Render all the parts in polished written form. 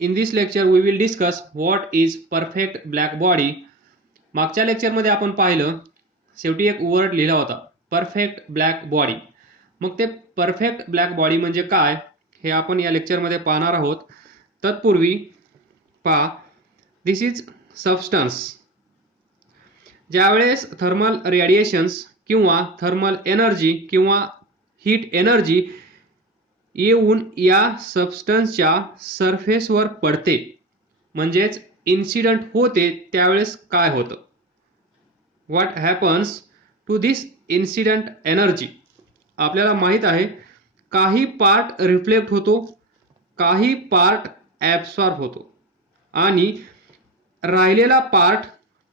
In this lecture we will discuss what is perfect black body. मागच्या लेक्चरमध्ये आपण पाहिलं शेवटी एक वर्ड लिहिला होता परफेक्ट ब्लॅक बॉडी. मग ते परफेक्ट ब्लॅक बॉडी म्हणजे काय हे आपण या लेक्चरमध्ये पाहणार आहोत. तत्पूर्वी पहा, दिस इज सबस्टन्स. ज्यावेळेस थर्मल रेडिएशन्स किंवा थर्मल एनर्जी किंवा हीट एनर्जी येऊन या सबस्टन्सच्या सरफेसवर पडते म्हणजेच इन्सिडंट होते, त्यावेळेस काय होतं, what happens to this incident energy. आपल्याला माहित आहे काही पार्ट रिफ्लेक्ट होतो, काही पार्ट ॲब्सॉर्ब होतो आणि राहिलेला पार्ट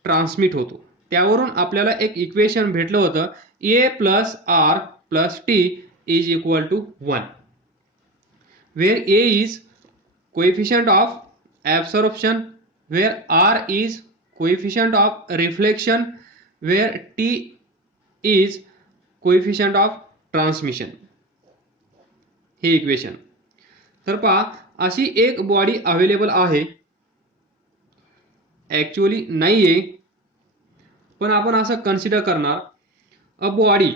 ट्रान्समिट होतो. त्यावरून आपल्याला एक इक्वेशन भेटलं होतं A plus R plus T is equal to 1, where A is coefficient of absorption, where R is coefficient of reflection, where T is coefficient of transmission. हे इक्वेशन. तर पहा, अशी एक बॉडी अवेलेबल आहे, ॲक्च्युअली नाही आहे, पण आपण असं कन्सिडर करणार a body.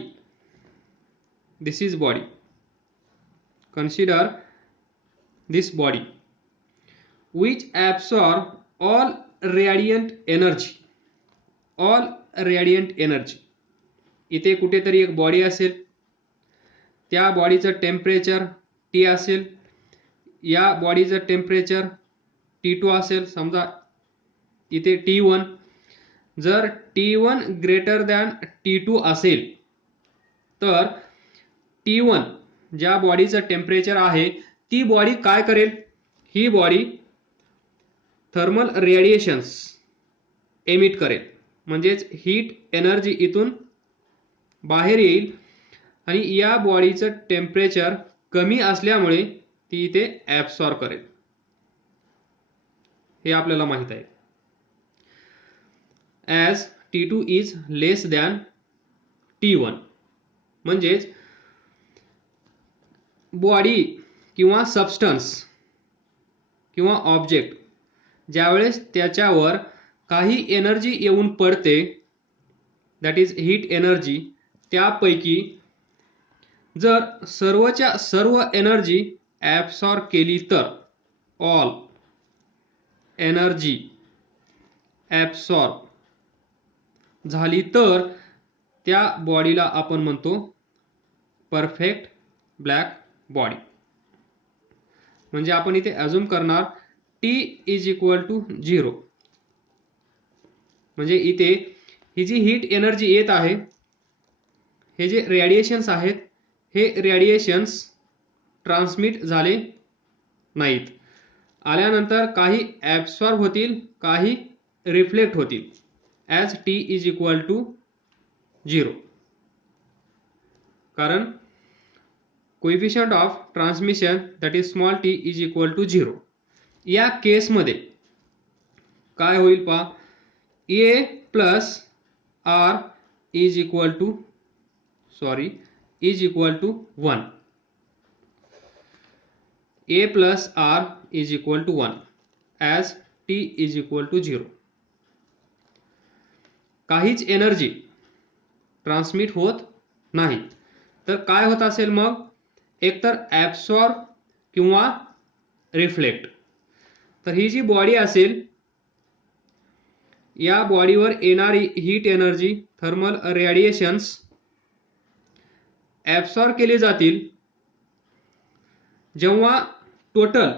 This is body. Consider this body which absorb all radiant energy. इथे कुठेतरी एक बॉडी असेल, त्या बॉडीचं टेम्परेचर T असेल, या बॉडीचं टेम्परेचर T2 असेल. समजा इथे T1. जर T1 ग्रेटर दॅन T2 असेल तर T1 ज्या बॉडीचं टेम्परेचर आहे ती बॉडी काय करेल, ही बॉडी थर्मल रेडिएशन्स एमिट करेल, म्हणजेच हीट एनर्जी इथून बाहेर येईल आणि या बॉडीचं टेम्परेचर कमी असल्यामुळे ती इथे ॲब्सॉर्ब करेल. हे आपल्याला माहित आहे. As T2 is less than T1. म्हणजेच बॉडी किंवा सबस्टन्स किंवा ऑब्जेक्ट ज्यावेळेस त्याच्यावर काही एनर्जी येऊन पडते, दॅट इज हीट एनर्जी, त्यापैकी जर सर्वच्या सर्व एनर्जी ॲब्सॉर्ब केली तर, ऑल एनर्जी ॲब्सॉर्ब झाली तर त्या बॉडीला आपण म्हणतो परफेक्ट ब्लॅक बॉडी. म्हणजे आपण इथे अज्युम करणार T इज इक्वल टू 0. म्हणजे इथे ही जी हीट एनर्जी येत आहे, हे जे रेडिएशन्स आहेत, हे रेडिएशन्स ट्रान्समिट झाले नाहीत. आल्यानंतर काही ॲब्सॉर्ब होतील, काही रिफ्लेक्ट होतील, as T is equal to 0. कारण coefficient of transmission that is small t is equal to 0. या केसमध्ये काय होईल पहा, A plus R is equal to 1. A plus R is equal to 1 as T is equal to 0. काहीच energy transmit होत नाही. तर काय होत असेल मग, एकतर ॲब्सॉर्ब किंवा रिफ्लेक्ट. तर ही जी बॉडी असेल, या बॉडीवर येणारी heat energy thermal radiations absorb केले जातील. जेव्हा टोटल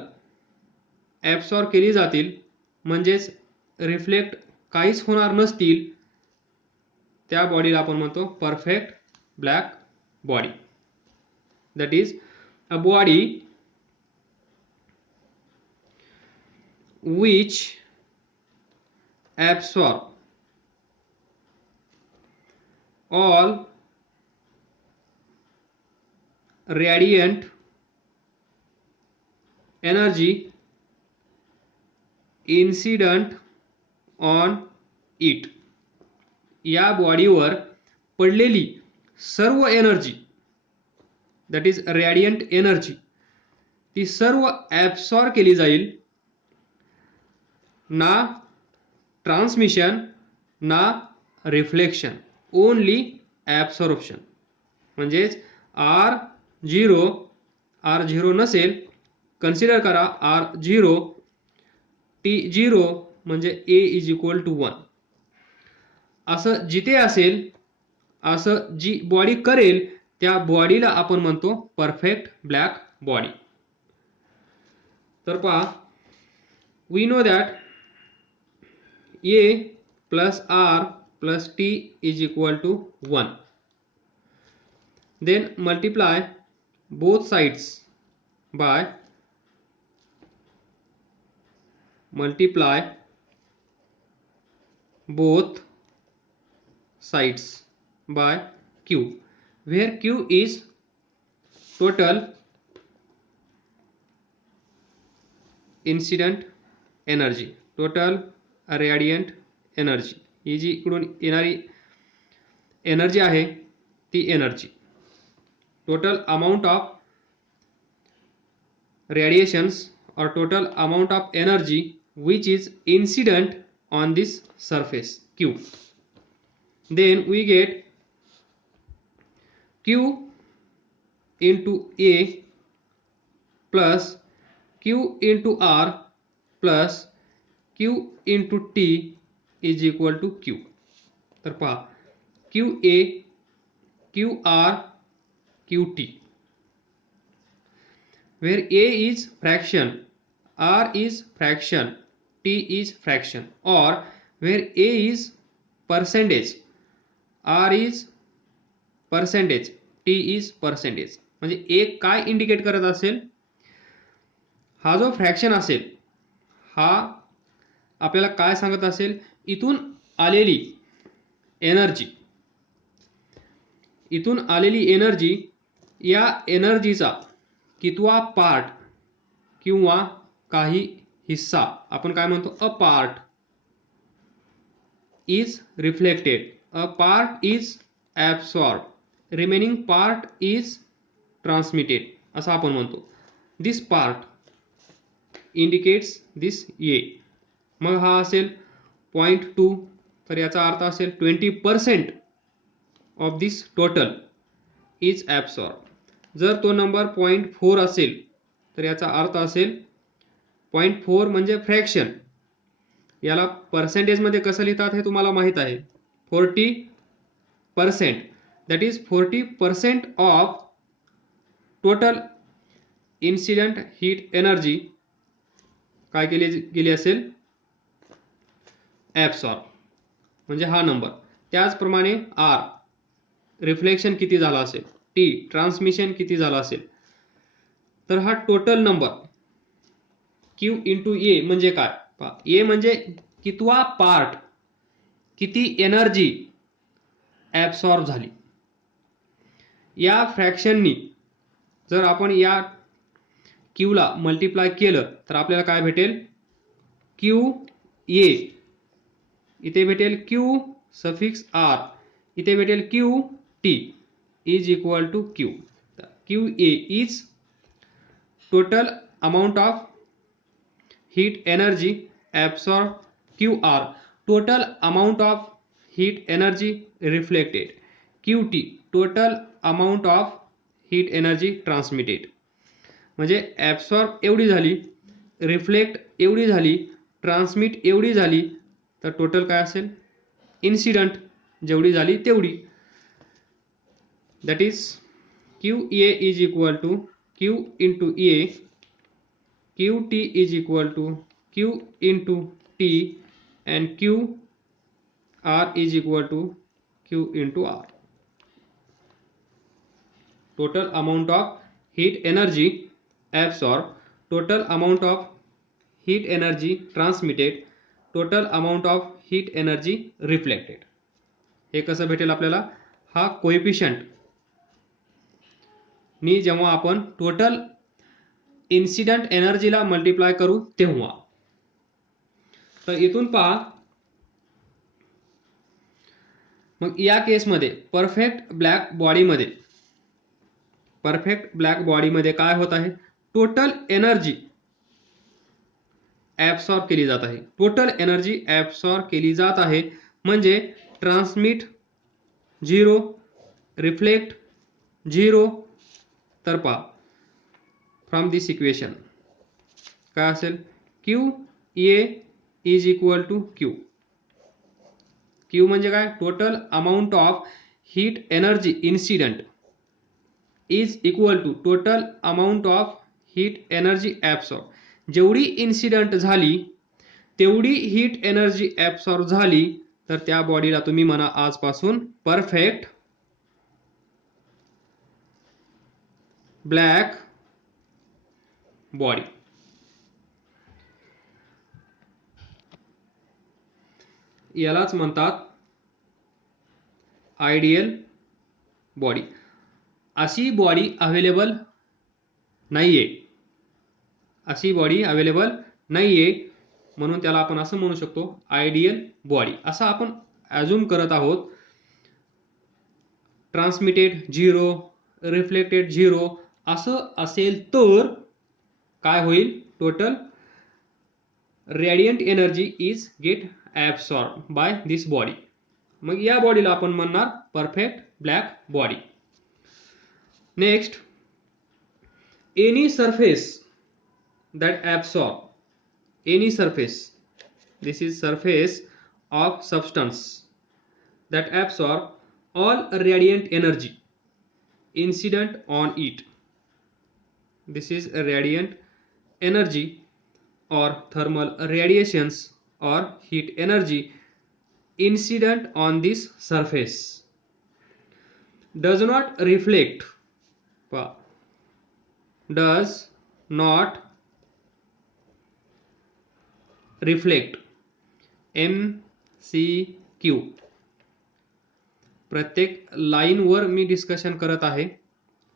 ॲब्सॉर्ब केली जातील म्हणजेच रिफ्लेक्ट काहीच होणार नसतील, त्या बॉडीला आपण म्हणतो perfect black body. That is a body which absorb all radiant energy incident on it. या बॉडीवर पडलेली सर्व energy, that is radiant energy, ती सर्व ॲब्सॉर्ब केली जाईल ना ट्रान्समिशन ना रिफ्लेक्शन, ओनली ॲब्सॉर्प्शन. म्हणजेच आर झिरो नसेल, कन्सिडर करा R0, T0 म्हणजे A इज इक्वल टू 1. असं जिथे असेल, असं जी बॉडी करेल त्या बॉडीला आपण म्हणतो परफेक्ट ब्लॅक बॉडी. तर पहा, we know that A plus R plus T is equal to 1. Then multiply both sides by Q, where Q is total incident energy, total radiant energy. ही जी इकडून येणारी एनर्जी आहे ती energy, total amount of radiations or total amount of energy which is incident on this surface Q. Then we get Q into A plus Q into R plus Q into T is equal to Q. तर पहा, QA, QR, QT, where A is fraction, R is fraction, T is fraction, or where A is percentage, R is percentage, T is percentage. म्हणजे A काय indicate करत असेल, हा जो fraction असेल हा आपल्याला काय सांगत असेल, इथून आलेली एनर्जी, या एनर्जीचा कितवा पार्ट किंवा काही हिस्सा आपण काय म्हणतो, a part is reflected, a part is absorb, remaining part is transmitted असं आपण म्हणतो. दिस पार्ट इंडिकेट्स दिस ए. मग हा असेल 0.2, तर याचा अर्थ असेल 20% of this total is absorb. जर तो नंबर 0.4 असेल तर याचा अर्थ असेल 0.4 म्हणजे फ्रॅक्शन. याला पर्सेंटेजमध्ये कसं लिहितात हे तुम्हाला माहीत आहे, 40%. That is 40% of total incident heat energy काय केली असेल, ॲब्सॉर्ब. म्हणजे हा नंबर. त्याचप्रमाणे R रिफ्लेक्शन किती झाला असेल, T ट्रान्समिशन किती झाला असेल. तर हा total number Q into A म्हणजे काय, A म्हणजे कितवा पार्ट, किती एनर्जी ॲब्सॉर्ब झाली. या फ्रॅक्शननी जर आपण या Q ला मल्टिप्लाय केलं तर आपल्याला काय भेटेल, QA, इथे भेटेल Q सफिक्स R, इथे भेटेल QT is equal to Q. QA is total amount of heat energy absorbed, QR total amount of heat energy reflected, QT total amount of heat energy transmitted. म्हणजे absorb एवढी झाली, reflect एवढी झाली, transmit एवढी झाली, तर टोटल काय असेल, इन्सिडंट जेवढी झाली तेवढी. That is QA is equal to Q into A, QT is equal to Q into T, and QR is equal to Q into R. Total amount of heat energy absorbed, total amount of heat energy transmitted, total amount of heat energy reflected. हे कसं भेटेल आपल्याला, हा coefficient नी जेव्हा आपण total incident एनर्जीला multiply करू तेव्हा. तर इथून पहा, मग या केसमध्ये परफेक्ट ब्लॅक बॉडीमध्ये काय होत आहे, टोटल एनर्जी ॲब्सॉर्ब केली जात आहे. टोटल एनर्जी ॲब्सॉर्ब केली जात आहे. म्हणजे ट्रान्समिट 0, रिफ्लेक्ट 0. तर पहा फ्रॉम दिस इक्वेशन काय असेल, Q A is equal to Q. Q म्हणजे काय, total amount of heat energy incident is equal to total amount of heat energy absorb. जेवढी इन्सिडेंट झाली तेवढी हीट एनर्जी ॲब्सॉर्ब झाली तर त्या बॉडीला तुम्ही म्हणा आजपासून परफेक्ट ब्लॅक बॉडी. यालाच म्हणतात आयडियल बॉडी. अशी बॉडी अवेलेबल नाहीये, अशी बॉडी अवेलेबल नाहीये, म्हणून त्याला आपण असं म्हणू शकतो आयडियल बॉडी. असं आपण ॲझ्युम करत आहोत. ट्रान्समिटेड 0, रिफ्लेक्टेड 0 असं असेल तर काय होईल, total radiant energy is get absorb by this body. मग या बॉडीला आपण म्हणणार perfect black body. Next, any surface that absorb any surface, this is surface of substance that absorb all radiant energy incident on it. This is a radiant energy or thermal radiations or heat energy incident on this surface does not reflect, does not reflect. MCQ. प्रत्येक लाईनवर मी discussion करत आहे.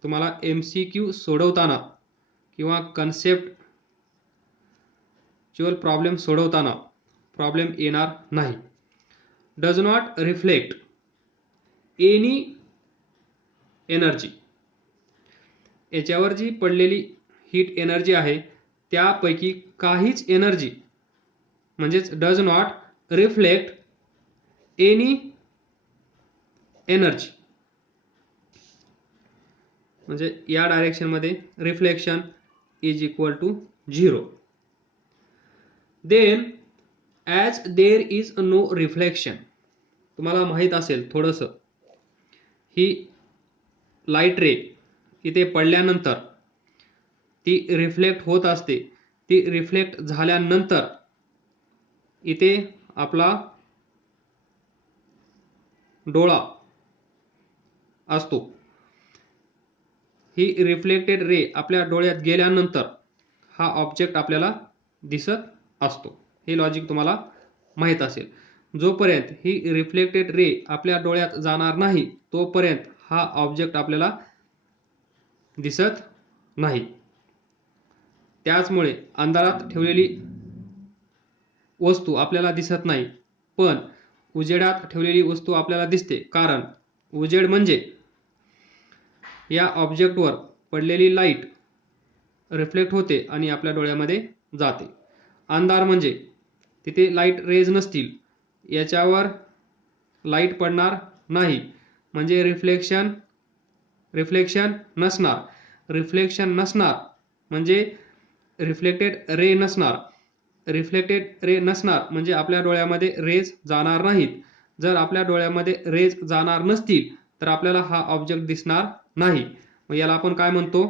तुम्हाला MCQ सोडवताना किंवा conceptual problem सोडवताना problem येणार नाही. Does not reflect any energy. याच्यावर जी पडलेली हीट एनर्जी आहे त्यापैकी काहीच एनर्जी, म्हणजेच does not reflect any energy, म्हणजे या डायरेक्शन मध्ये reflection is equal to 0. Then as there is no reflection. तुम्हाला माहित असेल थोडंसं, ही लाईट रे इथे पडल्यानंतर ती रिफ्लेक्ट होत असते. ती रिफ्लेक्ट झाल्यानंतर इथे आपला डोळा असतो. ही रिफ्लेक्टेड रे आपल्या डोळ्यात गेल्यानंतर हा ऑब्जेक्ट आपल्याला दिसत असतो. हे लॉजिक तुम्हाला माहित असेल. जोपर्यंत ही रिफ्लेक्टेड रे आपल्या डोळ्यात जाणार नाही तोपर्यंत हा ऑब्जेक्ट आपल्याला दिसत नाही. त्याचमुळे अंधारात ठेवलेली वस्तू आपल्याला दिसत नाही, पण उजेडात ठेवलेली वस्तू आपल्याला दिसते. कारण उजेड म्हणजे या ऑब्जेक्टवर पडलेली लाईट रिफ्लेक्ट होते आणि आपल्या डोळ्यामध्ये जाते. अंधार म्हणजे तिथे लाईट रेज नसतील, याच्यावर लाईट पडणार नाही, म्हणजे रिफ्लेक्शन नसणार. रिफ्लेक्शन नसणार म्हणजे रिफ्लेक्टेड रे नसणार. रिफ्लेक्टेड रे नसणार म्हणजे आपल्या डोळ्यामध्ये रेज जाणार नाहीत. जर आपल्या डोळ्यामध्ये रेज जाणार नसतील तर आपल्याला हा ऑब्जेक्ट दिसणार नाही. मग याला आपण काय म्हणतो,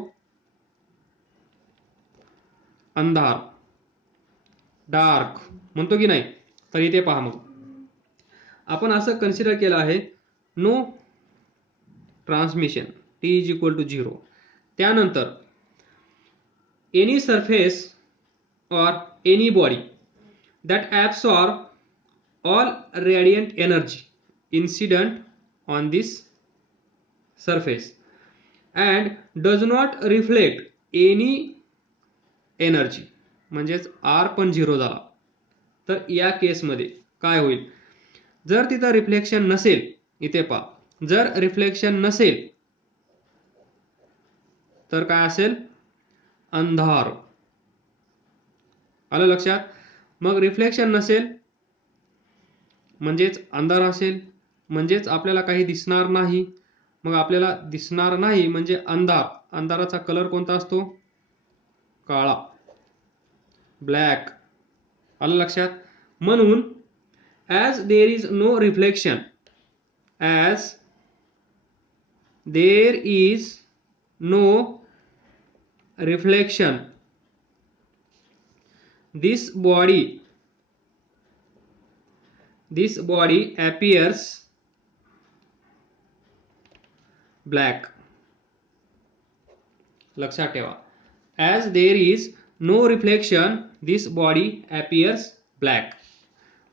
अंधार, डार्क म्हणतो की नाही. तर इथे पहा, मग आपण असं कन्सिडर केलं आहे no transmission T is equal to 0. त्यानंतर any surface or any body that absorb all radiant energy incident on this surface and does not reflect any energy, म्हणजेच R पण 0 झाला. तर या केसमध्ये काय होईल, जर तिथं रिफ्लेक्शन नसेल, इथे पहा, जर रिफ्लेक्शन नसेल तर काय असेल, अंधार. आलं लक्षात. मग रिफ्लेक्शन नसेल म्हणजेच अंधार असेल, म्हणजेच आपल्याला काही दिसणार नाही. मग आपल्याला दिसणार नाही म्हणजे अंधार. अंधाराचा कलर कोणता असतो? काळा, ब्लॅक. आलं लक्षात? म्हणून as there is no reflection, as there is no reflection, this body appears black. लक्षात ठेवा, as there is no reflection this body appears black.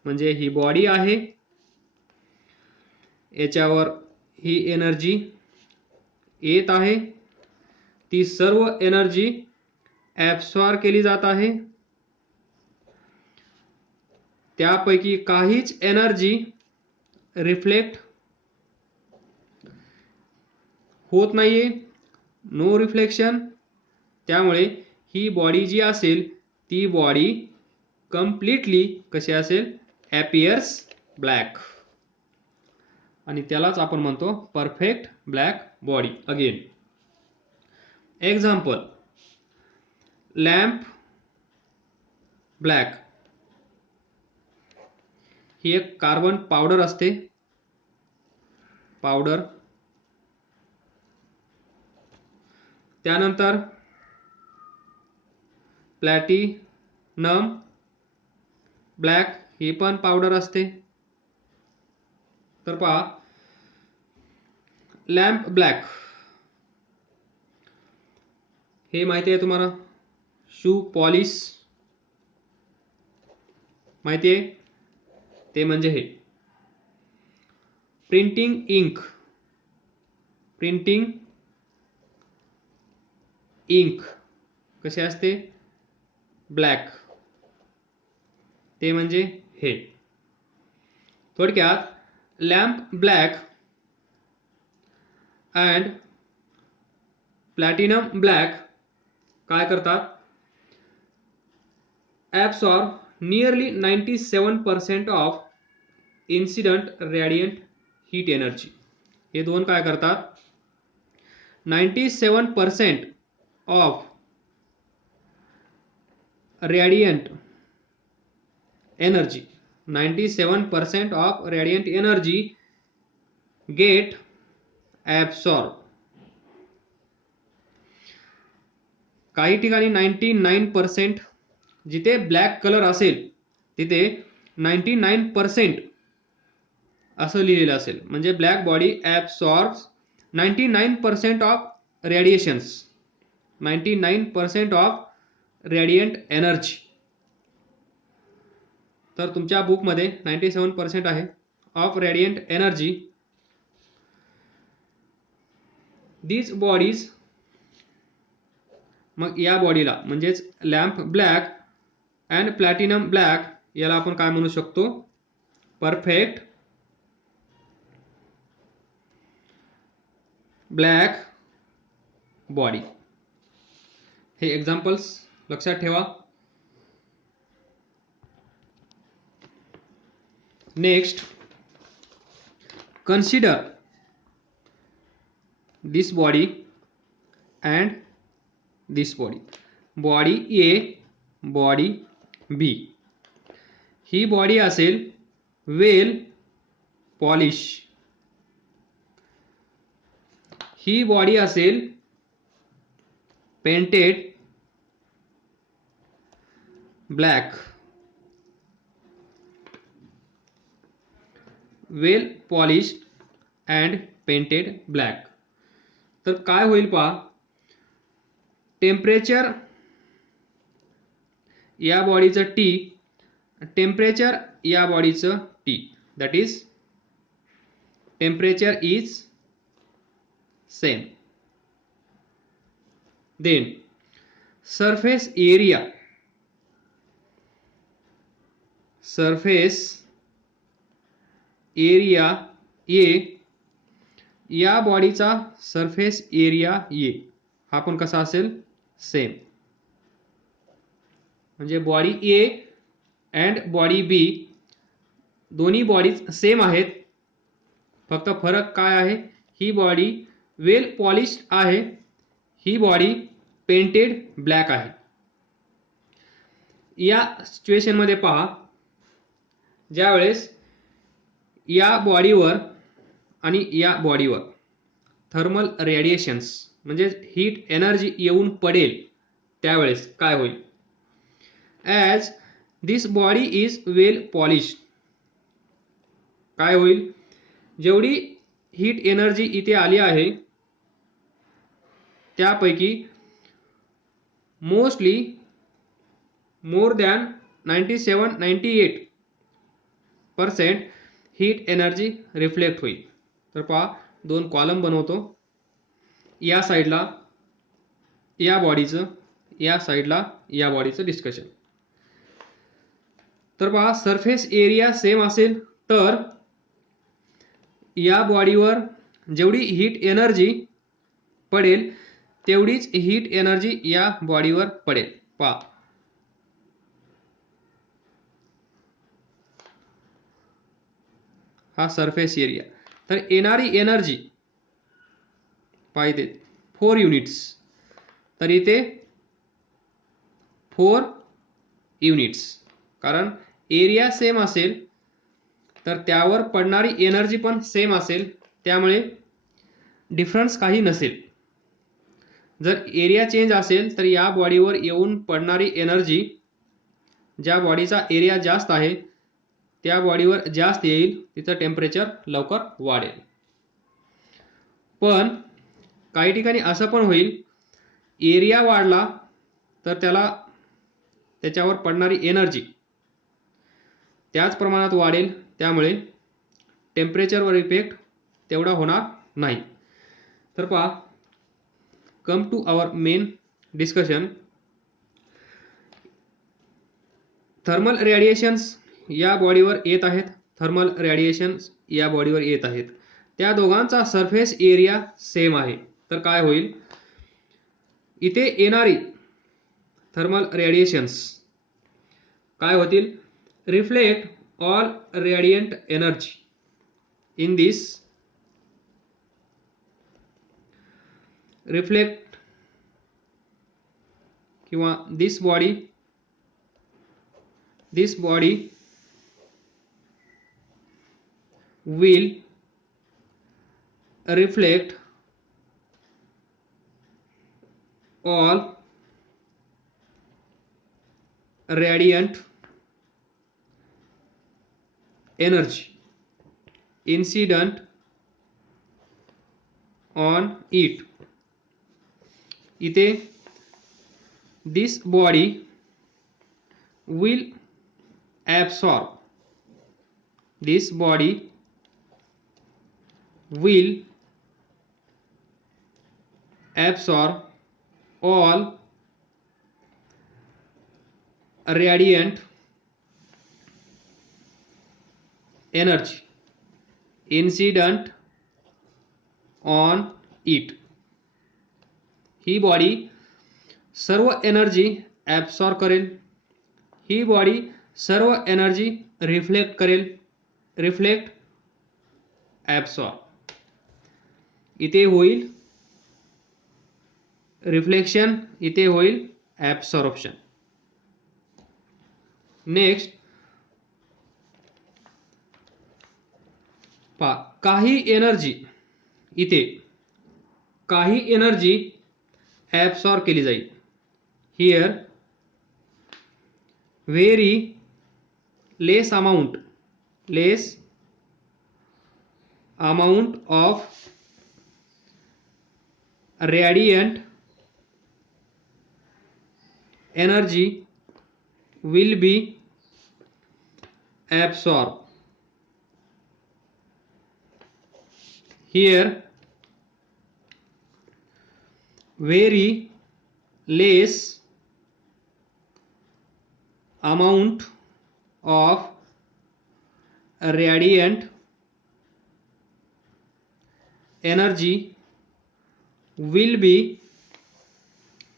म्हणजे ही बॉडी आहे, याच्यावर ही एनर्जी येत आहे, ती सर्व एनर्जी ॲब्सॉर्ब केली जात आहे. त्यापैकी काहीच एनर्जी रिफ्लेक्ट होत नाहीये, नो रिफ्लेक्शन. त्यामुळे ही बॉडी जी असेल ती बॉडी कम्प्लिटली कशी असेल? Appears black. आणि त्यालाच आपण म्हणतो perfect black body. Again example, lamp black. ही एक कार्बन पावडर असते, पावडर. त्यानंतर प्लॅटिनम ब्लॅक, ही पण पावडर असते. तर पहा, लॅम्प ब्लॅक हे माहिती आहे तुम्हाला, शू पॉलिश माहिती आहे, ते म्हणजे हे. प्रिंटिंग इंक, प्रिंटिंग इंक कसे असते? ब्लॅक, ते म्हणजे हे. थोडक्यात lamp black and platinum black काय करतात? Absorb nearly 97% of incident radiant heat energy. हे दोन काय करतात? 97% of radiant energy, 97% of radiant energy get absorb. काही ठिकाणी 99%, जिथे ब्लॅक कलर असेल तिथे 99% असं लिहिलेलं असेल, म्हणजे black body absorbs 99% of radiations, 99% of radiant energy. तर तुमच्या बुकमध्ये 97% आहे of radiant energy. These bodies, मग या बॉडीला म्हणजेच lamp black and platinum black याला आपण काय म्हणू शकतो? Perfect black body. हे एक्झाम्पल्स लक्षात ठेवा. Next, consider this body and this body. Body A, body B. ही बॉडी असेल वेल पॉलिश, ही बॉडी असेल painted black. Well polish and painted black. तर काय होईल पहा, टेम्परेचर या बॉडीचं T, टेम्परेचर या बॉडीचं T, that is temperature is same. Then surface area, surface area A, या बॉडीचा सरफेस एरिया A हा पण कसा असेल? सेम. म्हणजे बॉडी A अँड बॉडी बी दोन्ही बॉडीज सेम आहेत, फक्त फरक काय आहे, ही बॉडी वेल पॉलिश आहे, ही बॉडी पेंटेड ब्लॅक आहे. या सिच्युएशनमध्ये पहा, ज्यावेळेस या बॉडीवर आणि या बॉडीवर थर्मल रेडिएशन्स म्हणजे हीट एनर्जी येऊन पडेल, त्यावेळेस काय होईल, as this body is well polish, काय होईल, जेवढी हीट एनर्जी इथे आली आहे त्यापैकी mostly more than 97-98% heat energy reflect होईल. तर पहा, दोन कॉलम बनवतो, या साईडला या बॉडीचं, या साईडला या बॉडीचं डिस्कशन. तर पहा, सरफेस एरिया सेम असेल तर या बॉडीवर जेवढी हीट एनर्जी पडेल तेवढीच हीट एनर्जी या बॉडीवर पडेल. पहा, हा सरफेस एरिया, तर येणारी एनर्जी पाहिजे 4 युनिट्स, तर इथे 4 युनिट्स, कारण एरिया सेम असेल तर त्यावर पडणारी एनर्जी पण सेम असेल, त्यामुळे डिफरन्स काही नसेल. जर एरिया चेंज असेल तर या बॉडीवर येऊन पडणारी एनर्जी, ज्या बॉडीचा एरिया जास्त आहे त्या बॉडीवर जास्त येईल, तिचं टेम्परेचर लवकर वाढेल. पण काही ठिकाणी असं पण होईल, एरिया वाढला तर त्याच्यावर पडणारी एनर्जी त्याच प्रमाणात वाढेल, त्यामुळे टेम्परेचरवर इफेक्ट तेवढा होणार नाही. तर पहा, come to our main discussion. Thermal radiations या बॉडीवर येत आहेत, थर्मल रेडिएशन्स या बॉडीवर येत आहेत, त्या दोघांचा सरफेस एरिया सेम आहे, तर काय होईल, इथे येणारी थर्मल रेडिएशन्स काय होतील, reflect all radiant energy in this, reflect किंवा दिस body will reflect all radiant energy incident on it. इथे this body will absorb, this body will absorb all radiant energy incident on it. He body सर्व energy absorb करेल, ही body सर्व energy reflect करेल, reflect absorb, इथे होईल reflection, इथे होईल absorption. Next पहा, काही एनर्जी इथे काही एनर्जी ॲब्सॉर्ब केली जाईल. Here very less amount of radiant energy will be absorbed. Here very less amount of radiant energy will be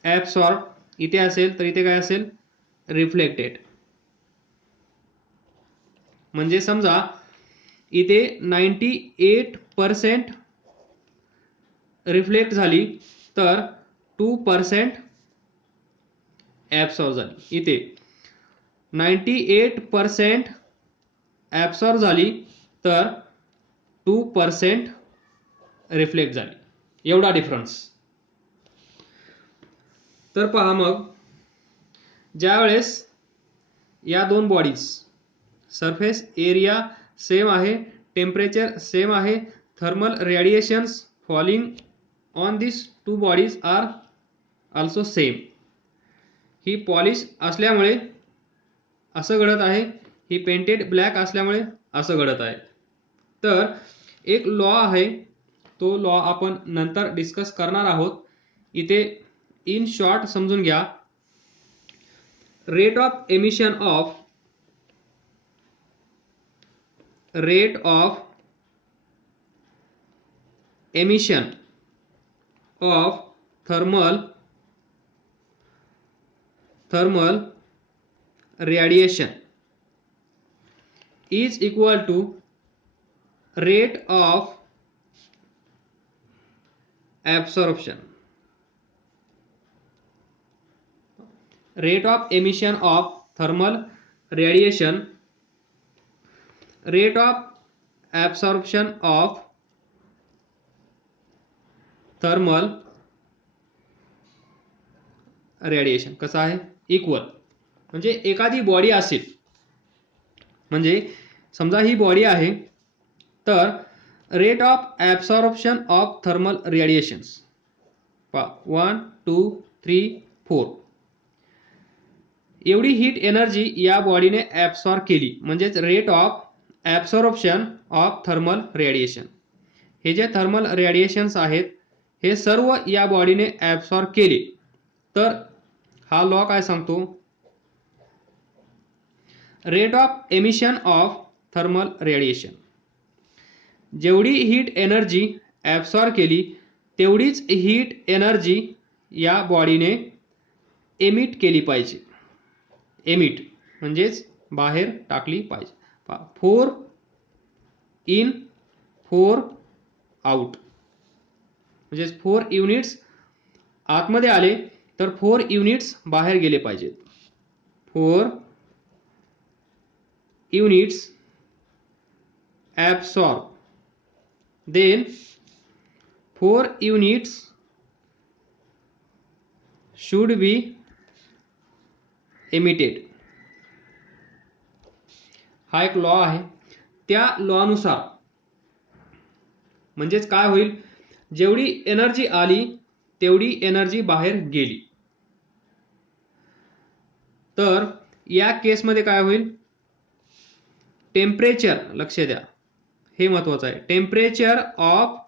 absorbed. इथे असेल तर इथे काय असेल, रिफ्लेक्टेड. म्हणजे समजा इथे 98% रिफ्लेक्ट झाली तर 2% ॲब्सॉर्ब झाली. इथे 98% ॲब्सॉर्ब झाली तर 2% रिफ्लेक्ट झाली. एवढा डिफरन्स. तर पहा मग ज्यावेळेस या दोन बॉडीज सरफेस एरिया सेम आहे, टेम्परेचर सेम आहे, thermal radiations falling on this two bodies are also same. ही पॉलिश असल्यामुळे असं घडत आहे, ही पेंटेड ब्लॅक असल्यामुळे असं घडत आहे. तर एक लॉ आहे, तो लॉ आपण नंतर डिस्कस करणार आहोत. इथे इन शॉर्ट समजून घ्या. rate of emission of thermal radiation is equal to rate of absorption. Rate of emission of thermal radiation, rate of absorption of thermal radiation कसा आहे, इक्वल. म्हणजे एखादी बॉडी असेल, म्हणजे समजा ही बॉडी आहे, तर rate of absorption of thermal radiations 1 2 3 4 एवढी हीट एनर्जी या बॉडीने ॲब्सॉर्ब केली, म्हणजेच rate of absorption of thermal radiation. हे जे थर्मल रेडिएशन्स आहेत हे सर्व या बॉडीने ॲब्सॉर्ब केले. तर हा लॉ काय सांगतो, rate of emission of thermal radiation. जेवढी हीट एनर्जी ॲब्सॉर्ब केली तेवढीच हीट एनर्जी या बॉडीने एमिट केली पाहिजे. एमिट म्हणजेच बाहेर टाकली पाहिजे. 4 इन 4 आउट, म्हणजेच 4 युनिट्स आतमध्ये आले तर 4 युनिट्स बाहेर गेले पाहिजेत. 4 units absorb, then 4 units should be emitted. हा एक लॉ आहे. त्या लॉनुसार म्हणजेच काय होईल, जेवढी एनर्जी आली तेवढी एनर्जी बाहेर गेली. तर या केसमध्ये काय होईल, टेम्परेचर, लक्ष द्या हे महत्वाचं आहे, temperature of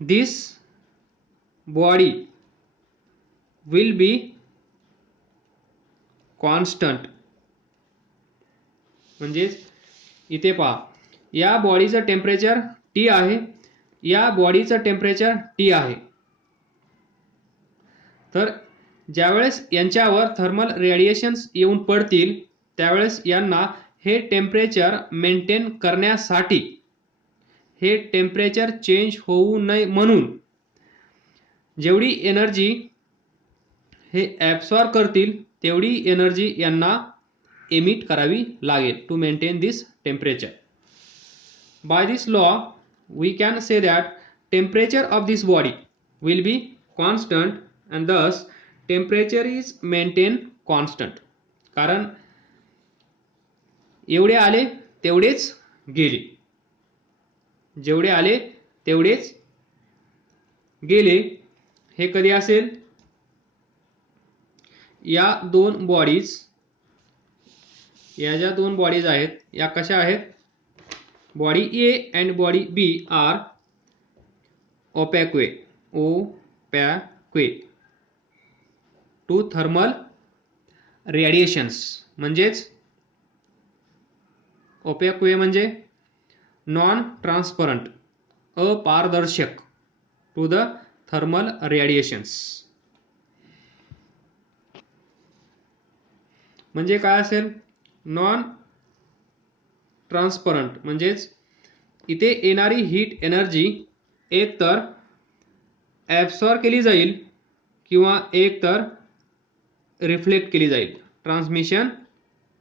this body will be constant. म्हणजेच इथे पहा, या बॉडीचं टेम्परेचर T आहे, या बॉडीचं टेम्परेचर T आहे. तर ज्यावेळेस यांच्यावर थर्मल रेडिएशन्स येऊन पडतील त्यावेळेस यांना हे टेम्परेचर मेंटेन करण्यासाठी, हे टेम्परेचर चेंज होऊ नये म्हणून जेवढी एनर्जी हे ॲब्सॉर्ब करतील तेवढी एनर्जी यांना एमिट करावी लागेल to maintain this temperature. By this law we can say that temperature of this body will be constant and thus temperature is maintained constant. कारण एवढे आले तेवढेच गेले, जेवढे आले तेवढेच गेले. हे कधी असेल, या दोन बॉडीज, या ज्या दोन बॉडीज आहेत या कशा आहेत, body A and body B are opaque to thermal radiations. म्हणजेच opaque म्हणजे नॉन ट्रान्सपरंट, अपारदर्शक, टू द थर्मल रेडिएशन्स. म्हणजे काय असेल, नॉन ट्रान्सपरंट म्हणजेच इथे येणारी हीट एनर्जी एक तर ॲब्सॉर्ब केली जाईल किंवा एक तर रिफ्लेक्ट केली जाईल, ट्रान्समिशन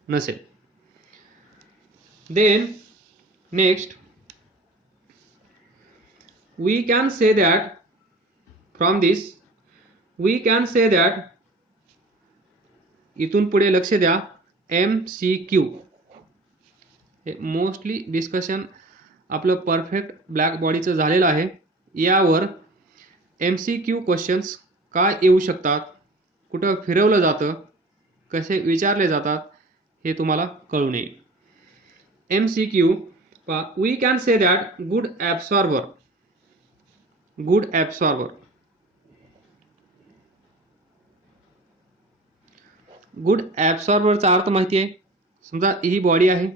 नसेल. Then next we can say that from this we can say that इथून पुढे लक्ष द्या MCQ हे मोस्टली डिस्कशन आपलं परफेक्ट ब्लॅक बॉडीचं झालेलं आहे. यावर MCQ क्वेश्चन्स काय येऊ शकतात, कुठं फिरवलं जातं, कसे विचारले जातात हे तुम्हाला कळून येईल. MCQ we can say that good absorber good ॲब्सॉर्बरचा अर्थ माहिती आहे. समजा ही बॉडी आहे.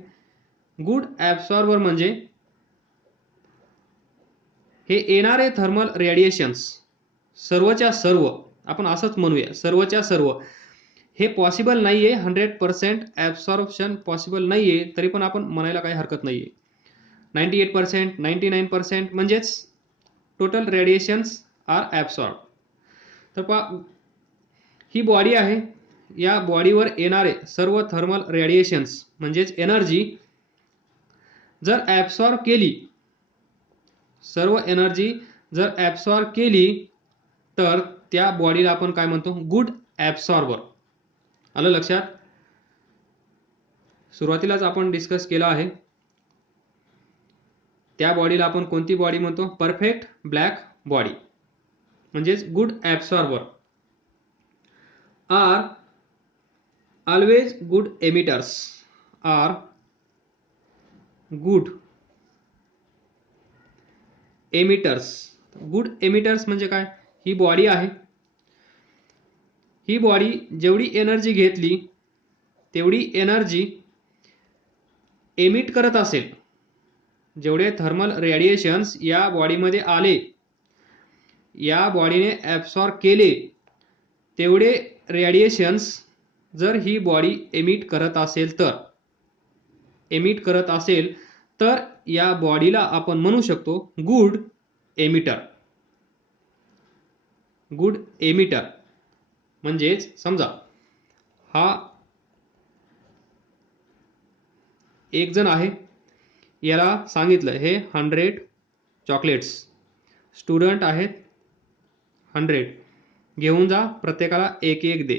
गुड ॲब्सॉर्बर म्हणजे हे येणारे थर्मल रेडिएशन्स सर्वच्या सर्व, आपण असंच म्हणूया, सर्वच्या सर्व हे पॉसिबल नाहीये, 100% ॲब्सॉर्प्शन पॉसिबल नाहीये, तरी पण आपण म्हणायला काही हरकत नाहीये. 98%, 99% म्हणजेच टोटल रेडिएशन्स आर ॲब्सॉर्ब. तर ही बॉडी आहे. या बॉडीवर येणारे सर्व थर्मल रेडिएशन्स म्हणजेच एनर्जी जर ॲब्सॉर्ब केली, सर्व एनर्जी जर ॲब्सॉर्ब केली तर त्या बॉडीला आपण काय म्हणतो, गुड ॲब्सॉर्बर. आलं लक्षात? सुरुवातीलाच आपण डिस्कस केलं आहे. त्या बॉडीला आपण कोणती बॉडी म्हणतो, परफेक्ट ब्लॅक बॉडी म्हणजेच good absorber. Are always good emitters are good emitters. Good emitters म्हणजे काय, ही बॉडी आहे. ही बॉडी जेवढी एनर्जी घेतली तेवढी एनर्जी एमिट करत असेल, जेवढे थर्मल रेडिएशन्स या बॉडीमध्ये आले, या बॉडीने ॲब्सॉर्ब केले, तेवढे रेडिएशन्स जर ही बॉडी एमिट करत असेल तर या बॉडीला आपण म्हणू शकतो गुड एमिटर. गुड एमिटर म्हणजेच समजा हा एक जण आहे, याला सांगितलं हे 100 चॉकलेट्स, स्टुडंट आहेत 100, घेऊन जा, प्रत्येकाला एक एक दे.